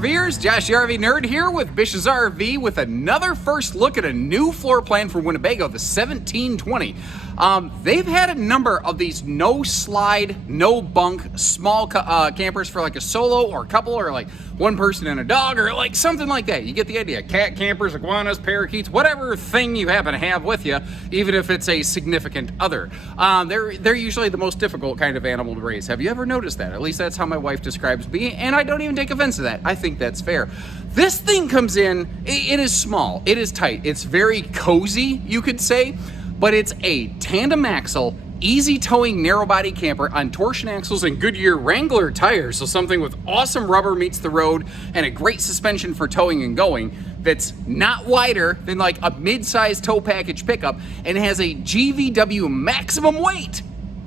RVers, Josh the RV Nerd here with Bish's RV with another first look at a new floor plan for Winnebago, the 1720. They've had a number of these no slide, no bunk, small campers for like a solo or a couple or like one person and a dog or like something like that. You get the idea. Cat campers, iguanas, parakeets, whatever thing you happen to have with you, even if it's a significant other. They're usually the most difficult kind of animal to raise. Have you ever noticed that? At least that's how my wife describes me, and I don't even take offense to that. I think that's fair. This thing comes in, it is small, it is tight, it's very cozy, you could say, but it's a tandem axle, easy towing narrow body camper on torsion axles and Goodyear Wrangler tires, so something with awesome rubber meets the road and a great suspension for towing and going that's not wider than like a mid-sized tow package pickup and has a GVW maximum weight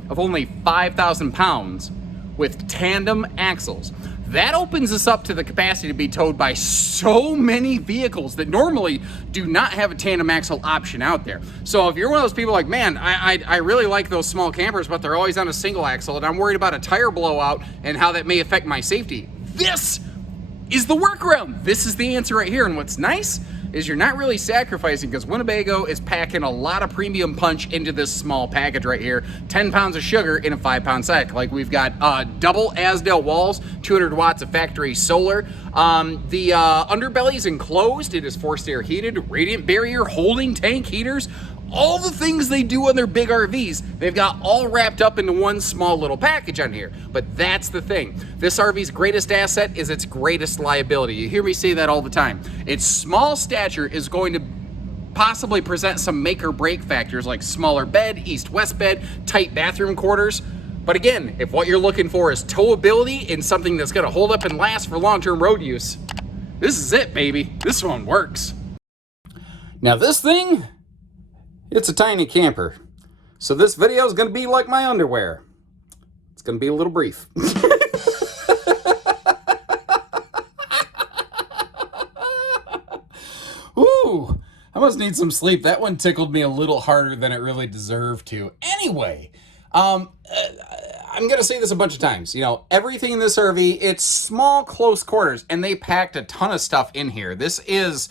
of only 5,000 pounds with tandem axles. That opens us up to the capacity to be towed by so many vehicles that normally do not have a tandem axle option out there. So if you're one of those people like, man, I really like those small campers, but they're always on a single axle and I'm worried about a tire blowout and how that may affect my safety, this is the workaround. This is the answer right here. And what's nice is you're not really sacrificing because Winnebago is packing a lot of premium punch into this small package right here. 10 pounds of sugar in a 5-pound sack. Like we've got double Asdale walls, 200 watts of factory solar. The underbelly is enclosed. It is forced air heated, radiant barrier, holding tank heaters. All the things they do on their big RVs, they've got all wrapped up into one small little package on here. But that's the thing. This RV's greatest asset is its greatest liability. You hear me say that all the time. Its small stature is going to possibly present some make or break factors like smaller bed, east-west bed, tight bathroom quarters. But again, if what you're looking for is towability and something that's gonna hold up and last for long-term road use, this is it, baby. This one works. Now this thing, it's a tiny camper, so this video is going to be like my underwear. It's going to be a little brief. Ooh, I must need some sleep. That one tickled me a little harder than it really deserved to. Anyway, I'm going to say this a bunch of times. You know, everything in this RV, it's small, close quarters, and they packed a ton of stuff in here. This is...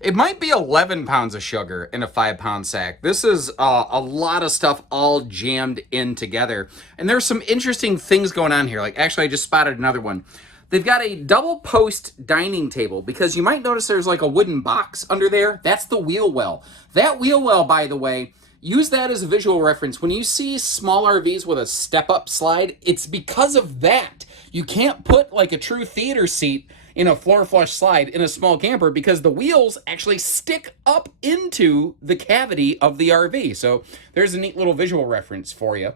It might be 11 pounds of sugar in a 5-pound sack. This is a lot of stuff all jammed in together. And there's some interesting things going on here. Like, actually, I just spotted another one. They've got a double post dining table because you might notice there's like a wooden box under there. That's the wheel well. That wheel well, by the way, use that as a visual reference. When you see small RVs with a step-up slide, it's because of that. You can't put like a true theater seat in a floor flush slide in a small camper because the wheels actually stick up into the cavity of the RV. So there's a neat little visual reference for you.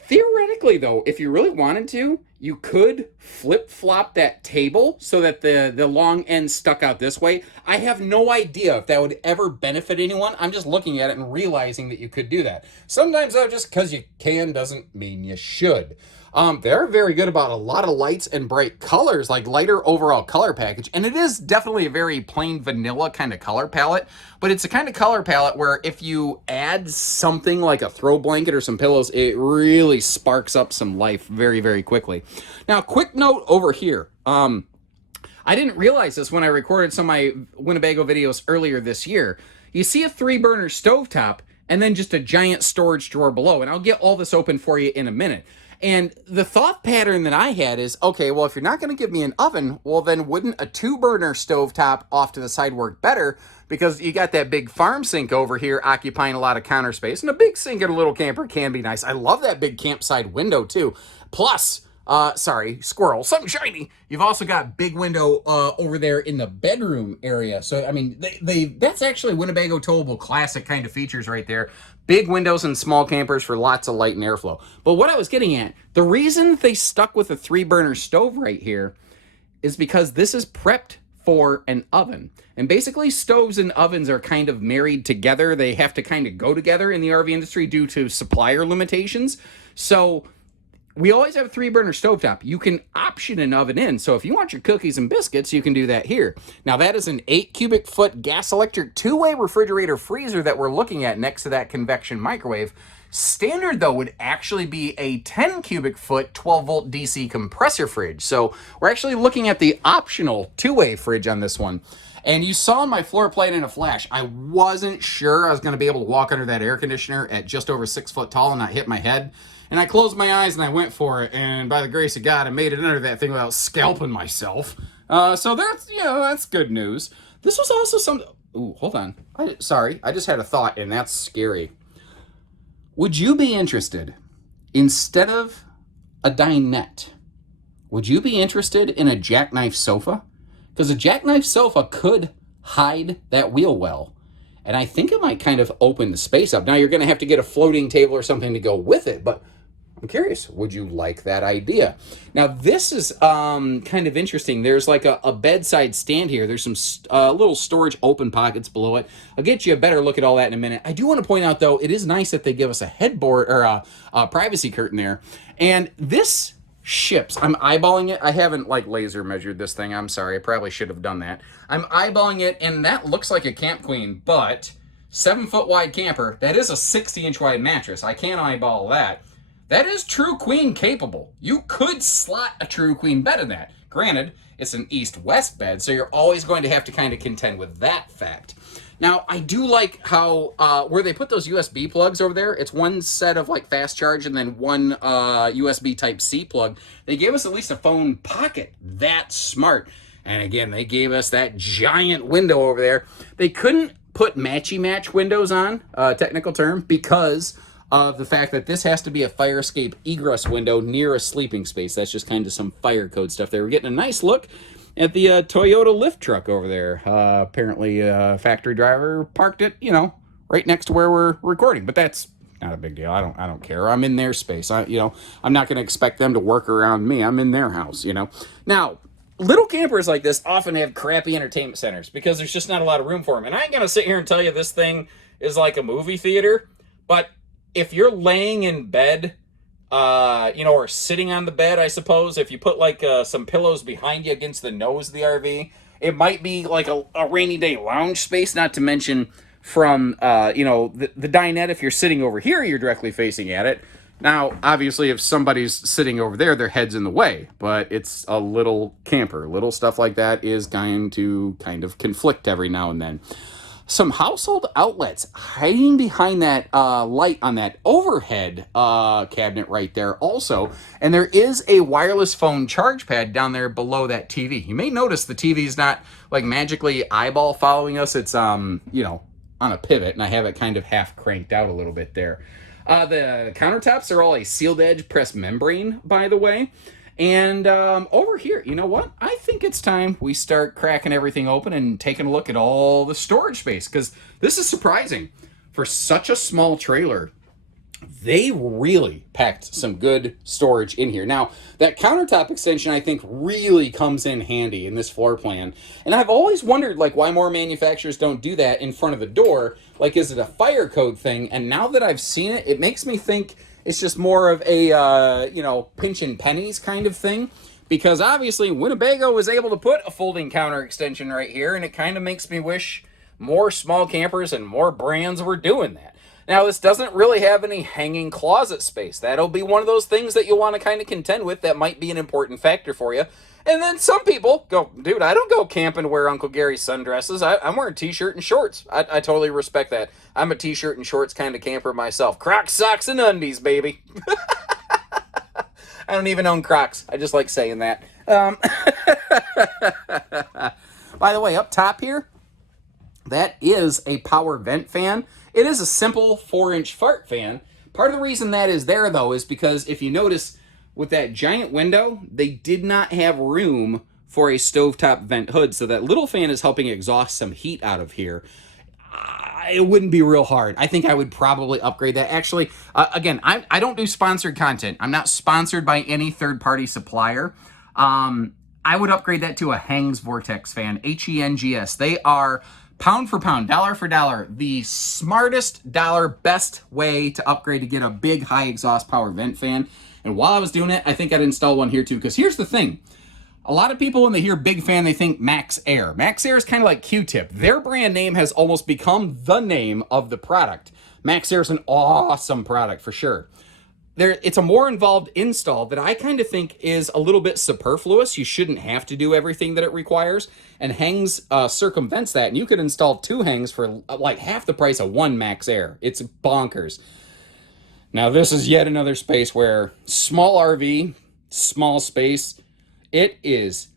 Theoretically, though, if you really wanted to, you could flip-flop that table so that the long end stuck out this way. I have no idea if that would ever benefit anyone. I'm just looking at it and realizing that you could do that. Sometimes, though, just because you can doesn't mean you should. They're very good about a lot of lights and bright colors, like lighter overall color package. And it is definitely a very plain vanilla kind of color palette, but it's a kind of color palette where if you add something like a throw blanket or some pillows, it really sparks up some life very, very quickly. Now, quick note over here. I didn't realize this when I recorded some of my Winnebago videos earlier this year. You see a 3-burner stovetop and then just a giant storage drawer below. And I'll get all this open for you in a minute. And the thought pattern that I had is, okay, well, if you're not going to give me an oven, well, then wouldn't a 2-burner stovetop off to the side work better? Because you got that big farm sink over here occupying a lot of counter space. And a big sink in a little camper can be nice. I love that big campside window, too. Plus, sorry, squirrel, something shiny. You've also got big window over there in the bedroom area. So, I mean, that's actually Winnebago towable classic kind of features right there. Big windows and small campers for lots of light and airflow. But what I was getting at, the reason they stuck with a 3-burner stove right here is because this is prepped for an oven. And basically stoves and ovens are kind of married together. They have to kind of go together in the RV industry due to supplier limitations. So we always have a 3-burner stovetop. You can option an oven in. So if you want your cookies and biscuits, you can do that here. Now that is an 8 cubic foot gas electric 2-way refrigerator freezer that we're looking at next to that convection microwave. Standard though would actually be a 10 cubic foot 12 volt DC compressor fridge. So we're actually looking at the optional 2-way fridge on this one. And you saw my floor plate in a flash. I wasn't sure I was going to be able to walk under that air conditioner at just over 6 foot tall and not hit my head. And I closed my eyes and I went for it. And by the grace of God, I made it under that thing without scalping myself. So that's, that's good news. This was also some... Ooh, hold on. Sorry, I just had a thought and that's scary. Would you be interested, instead of a dinette, would you be interested in a jackknife sofa? Because a jackknife sofa could hide that wheel well. And I think it might kind of open the space up. Now, you're going to have to get a floating table or something to go with it, but I'm curious, would you like that idea? Now, this is kind of interesting. There's like a bedside stand here. There's some little storage open pockets below it. I'll get you a better look at all that in a minute. I do want to point out, though, it is nice that they give us a headboard or a privacy curtain there. And this ships. I'm eyeballing it. I haven't like laser measured this thing. I'm sorry. I probably should have done that. I'm eyeballing it, and that looks like a Camp Queen, but 7 foot wide camper. That is a 60-inch wide mattress. I can't eyeball that. That is true queen capable. You could slot a true queen bed in that. Granted, it's an east-west bed, so you're always going to have to kind of contend with that fact. Now, I do like how where they put those USB plugs over there, it's one set of like fast charge and then one USB Type-C plug. They gave us at least a phone pocket. That's smart. And again, they gave us that giant window over there. They couldn't put matchy-match windows on, technical term, because of the fact that this has to be a fire escape egress window near a sleeping space. That's just kind of some fire code stuff there. We're getting a nice look at the Toyota lift truck over there. Apparently, factory driver parked it, right next to where we're recording. But that's not a big deal. I don't care. I'm in their space. I'm not going to expect them to work around me. I'm in their house. Now, little campers like this often have crappy entertainment centers because there's just not a lot of room for them. And I ain't going to sit here and tell you this thing is like a movie theater, but if you're laying in bed, or sitting on the bed, I suppose, if you put like some pillows behind you against the nose of the RV, it might be like a rainy day lounge space, not to mention from, the dinette, if you're sitting over here, you're directly facing at it. Now, obviously, if somebody's sitting over there, their head's in the way, but it's a little camper. Little stuff like that is going to kind of conflict every now and then. Some household outlets hiding behind that light on that overhead cabinet right there also. And there is a wireless phone charge pad down there below that TV. You may notice the TV is not like magically eyeball following us. It's, on a pivot, and I have it kind of half cranked out a little bit there. The countertops are all a sealed edge pressed membrane, by the way. And over here, you know what? I think it's time we start cracking everything open and taking a look at all the storage space, because this is surprising. For such a small trailer, they really packed some good storage in here. Now, that countertop extension, I think, really comes in handy in this floor plan. And I've always wondered, why more manufacturers don't do that in front of the door. Is it a fire code thing? And now that I've seen it, it makes me think it's just more of a, pinching pennies kind of thing. Because obviously Winnebago was able to put a folding counter extension right here, and it kind of makes me wish more small campers and more brands were doing that. Now, this doesn't really have any hanging closet space. That'll be one of those things that you'll want to kind of contend with. That might be an important factor for you. And then some people go, dude, I don't go camping to wear Uncle Gary's sundresses. I'm wearing t-shirt and shorts. I totally respect that. I'm a t-shirt and shorts kind of camper myself. Crocs, socks, and undies, baby. I don't even own Crocs. I just like saying that. By the way, up top here, that is a power vent fan. It is a simple 4-inch fart fan. Part of the reason that is there, though, is because if you notice, with that giant window, they did not have room for a stovetop vent hood, so that little fan is helping exhaust some heat out of here. It wouldn't be real hard. I think I would probably upgrade that. Actually, again, I don't do sponsored content. I'm not sponsored by any third-party supplier. I would upgrade that to a Hangs Vortex fan, Hengs. They are pound for pound, dollar for dollar, the smartest dollar, best way to upgrade to get a big high exhaust power vent fan. And while I was doing it, I think I'd install one here too, because here's the thing. A lot of people, when they hear big fan, they think Max Air. Max Air is kind of like Q-Tip. Their brand name has almost become the name of the product. Max Air is an awesome product for sure. It's a more involved install that I kind of think is a little bit superfluous. You shouldn't have to do everything that it requires. And Hangs circumvents that. And you could install 2 Hangs for like half the price of 1 Max Air. It's bonkers. Now, this is yet another space where small RV, small space, it is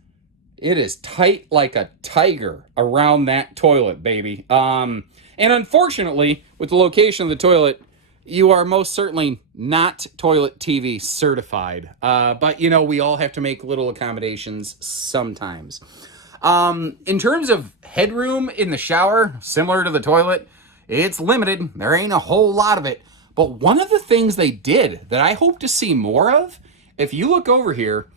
tight like a tiger around that toilet, baby. And unfortunately, with the location of the toilet, you are most certainly not toilet TV certified. But, you know, we all have to make little accommodations sometimes. In terms of headroom in the shower, similar to the toilet, it's limited. There ain't a whole lot of it. But one of the things they did that I hope to see more of, if you look over here,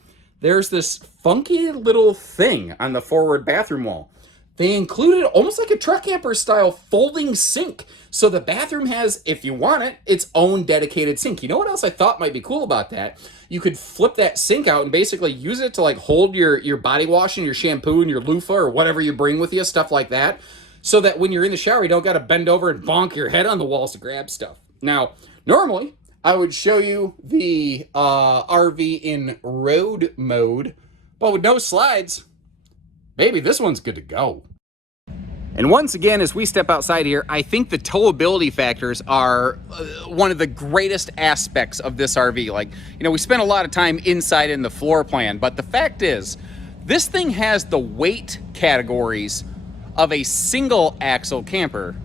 there's this funky little thing on the forward bathroom wall. They included almost like a truck camper style folding sink. So the bathroom has, if you want it, its own dedicated sink. You know what else I thought might be cool about that? You could flip that sink out and basically use it to like hold your body wash and your shampoo and your loofah or whatever you bring with you, stuff like that. So that when you're in the shower, you don't got to bend over and bonk your head on the walls to grab stuff. Now, normally, I would show you the RV in road mode, but with no slides, maybe this one's good to go. And once again, as we step outside here, I think the towability factors are one of the greatest aspects of this RV. Like, you know, we spent a lot of time inside in the floor plan, but the fact is, this thing has the weight categories of a single axle camper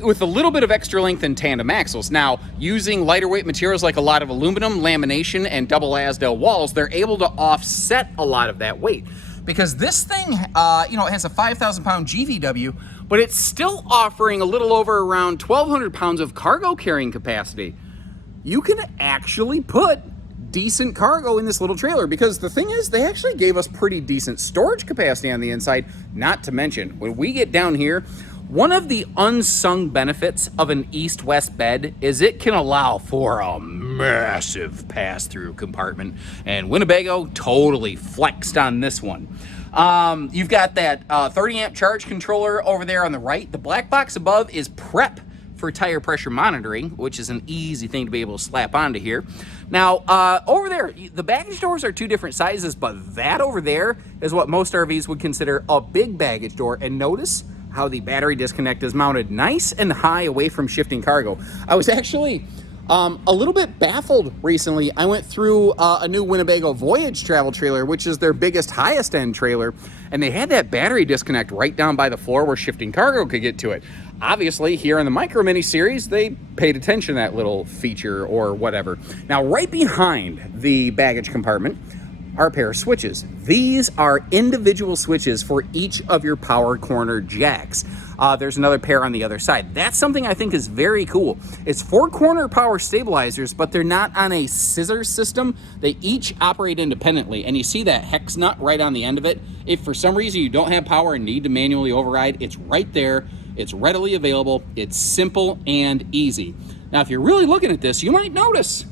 with a little bit of extra length and tandem axles. Now, using lighter weight materials like a lot of aluminum, lamination, and double Asdale walls, they're able to offset a lot of that weight. Because this thing, you know, it has a 5,000 pound GVW, but it's still offering a little over around 1,200 pounds of cargo carrying capacity. You can actually put decent cargo in this little trailer, because the thing is, they actually gave us pretty decent storage capacity on the inside. Not to mention, when we get down here, one of the unsung benefits of an east-west bed is it can allow for a massive pass-through compartment, and Winnebago totally flexed on this one. You've got that 30 amp charge controller over there on the right. The black box above is prep for tire pressure monitoring, which is an easy thing to be able to slap onto here. Now, over there, the baggage doors are 2 different sizes, but that over there is what most RVs would consider a big baggage door. And notice how the battery disconnect is mounted nice and high away from shifting cargo. I was actually a little bit baffled recently. I went through a new Winnebago Voyage travel trailer, which is their biggest, highest end trailer, and they had that battery disconnect right down by the floor where shifting cargo could get to it. Obviously, here in the Micro Mini series, they paid attention to that little feature or whatever. Now, right behind the baggage compartment are a pair of switches. These are individual switches for each of your power corner jacks. There's another pair on the other side. That's something I think is very cool. It's 4 corner power stabilizers, but they're not on a scissor system. They each operate independently, and you see that hex nut right on the end of it. If for some reason you don't have power and need to manually override, it's right there. It's readily available. It's simple and easy. Now, if you're really looking at this, you might notice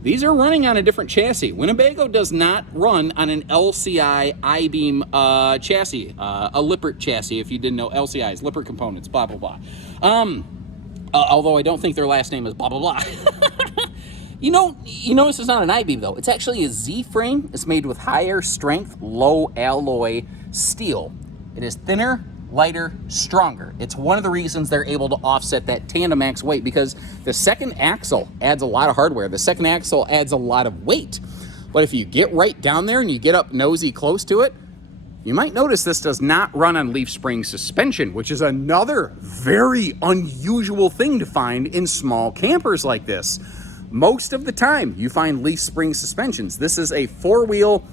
these are running on a different chassis. Winnebago does not run on an LCI I-beam chassis, a Lippert chassis, if you didn't know. LCIs, Lippert components, blah, blah, blah. Although I don't think their last name is blah, blah, blah. You notice it's not an I-beam, though. It's actually a Z-frame. It's made with higher strength, low alloy steel. It is thinner, lighter, stronger. It's one of the reasons they're able to offset that tandem max weight, because the second axle adds a lot of hardware. The second axle adds a lot of weight. But if you get right down there and you get up nosy close to it, you might notice this does not run on leaf spring suspension, which is another very unusual thing to find in small campers like this. Most of the time, you find leaf spring suspensions. This is a 4-wheel,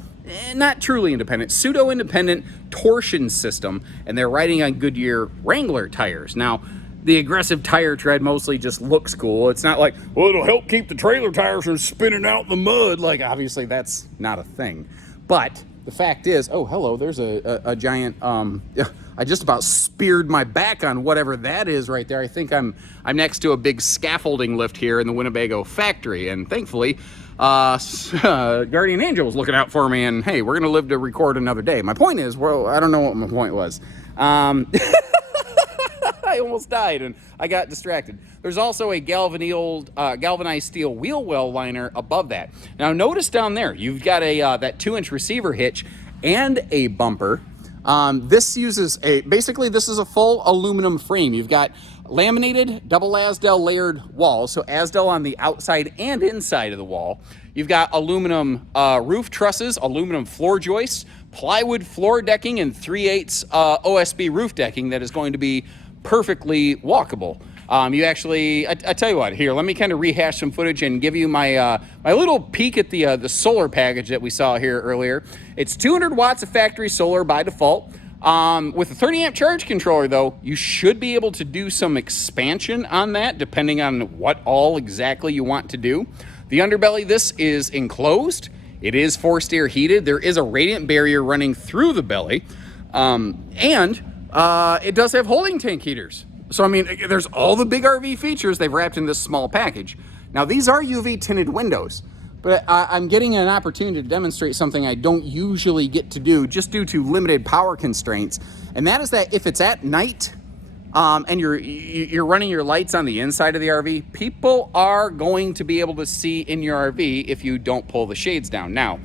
not truly independent, pseudo-independent torsion system, and they're riding on Goodyear Wrangler tires. Now, the aggressive tire tread mostly just looks cool. It's not like, well, it'll help keep the trailer tires from spinning out in the mud. Like, obviously, that's not a thing. But the fact is, oh, hello, there's a giant, I just about speared my back on whatever that is right there. I think I'm next to a big scaffolding lift here in the Winnebago factory, and thankfully, Guardian Angel was looking out for me, and hey, we're gonna live to record another day. My point is, well, I don't know what my point was. I almost died and I got distracted. There's also a galvanized steel wheel well liner above that. Now notice down there, you've got a that 2-inch receiver hitch and a bumper. This uses basically this is a full aluminum frame. You've got laminated double Asdel layered walls, so Asdel on the outside and inside of the wall. You've got aluminum roof trusses, aluminum floor joists, plywood floor decking, and 3/8 OSB roof decking that is going to be perfectly walkable. You actually, I tell you what, here, let me kind of rehash some footage and give you my my little peek at the solar package that we saw here earlier. It's 200 watts of factory solar by default. With a 30 amp charge controller though, you should be able to do some expansion on that depending on what all exactly you want to do. The underbelly, this is enclosed. It is forced air heated. There is a radiant barrier running through the belly. It does have holding tank heaters. So, I mean, there's all the big RV features they've wrapped in this small package. Now, these are UV tinted windows, but I'm getting an opportunity to demonstrate something I don't usually get to do just due to limited power constraints. And that is that if it's at night and you're running your lights on the inside of the RV, people are going to be able to see in your RV if you don't pull the shades down. Now,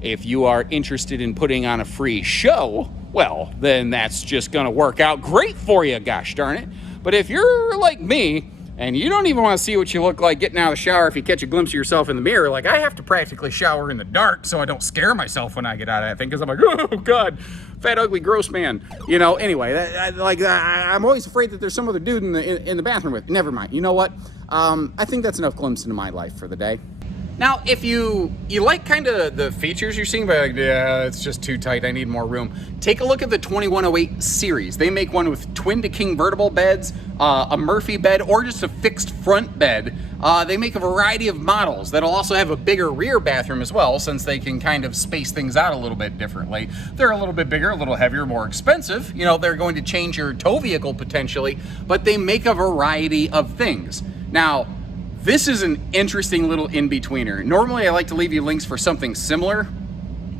if you are interested in putting on a free show, well, then that's just gonna work out great for you, gosh darn it. But if you're like me, and you don't even wanna see what you look like getting out of the shower if you catch a glimpse of yourself in the mirror, like I have to practically shower in the dark so I don't scare myself when I get out of that thing, because I'm like, oh God, fat, ugly, gross man. You know, anyway, I'm always afraid that there's some other dude in the bathroom with me. Never mind, you know what? I think that's enough glimpse into my life for the day. Now, if you like kind of the features you're seeing, but like, yeah, it's just too tight, I need more room, take a look at the 2108 series. They make one with twin to king vertical beds, a Murphy bed, or just a fixed front bed. They make a variety of models that'll also have a bigger rear bathroom as well, since they can kind of space things out a little bit differently. They're a little bit bigger, a little heavier, more expensive. You know, they're going to change your tow vehicle potentially, but they make a variety of things. Now, this is an interesting little in-betweener. Normally I like to leave you links for something similar.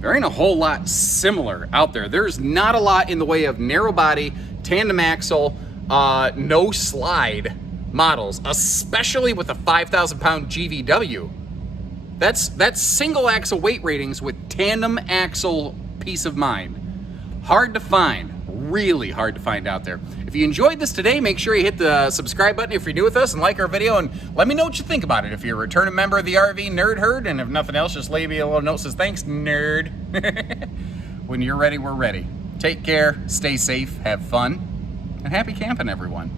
There ain't a whole lot similar out there. There's not a lot in the way of narrow body, tandem axle, no slide models, especially with a 5,000 pound GVW. That's single axle weight ratings with tandem axle peace of mind. Hard to find, really hard to find out there. If you enjoyed this today, make sure you hit the subscribe button if you're new with us and like our video, and let me know what you think about it. If you're a returning member of the RV Nerd Herd, and if nothing else, just leave me a little note that says, thanks, nerd. When you're ready, we're ready. Take care, stay safe, have fun, and happy camping, everyone.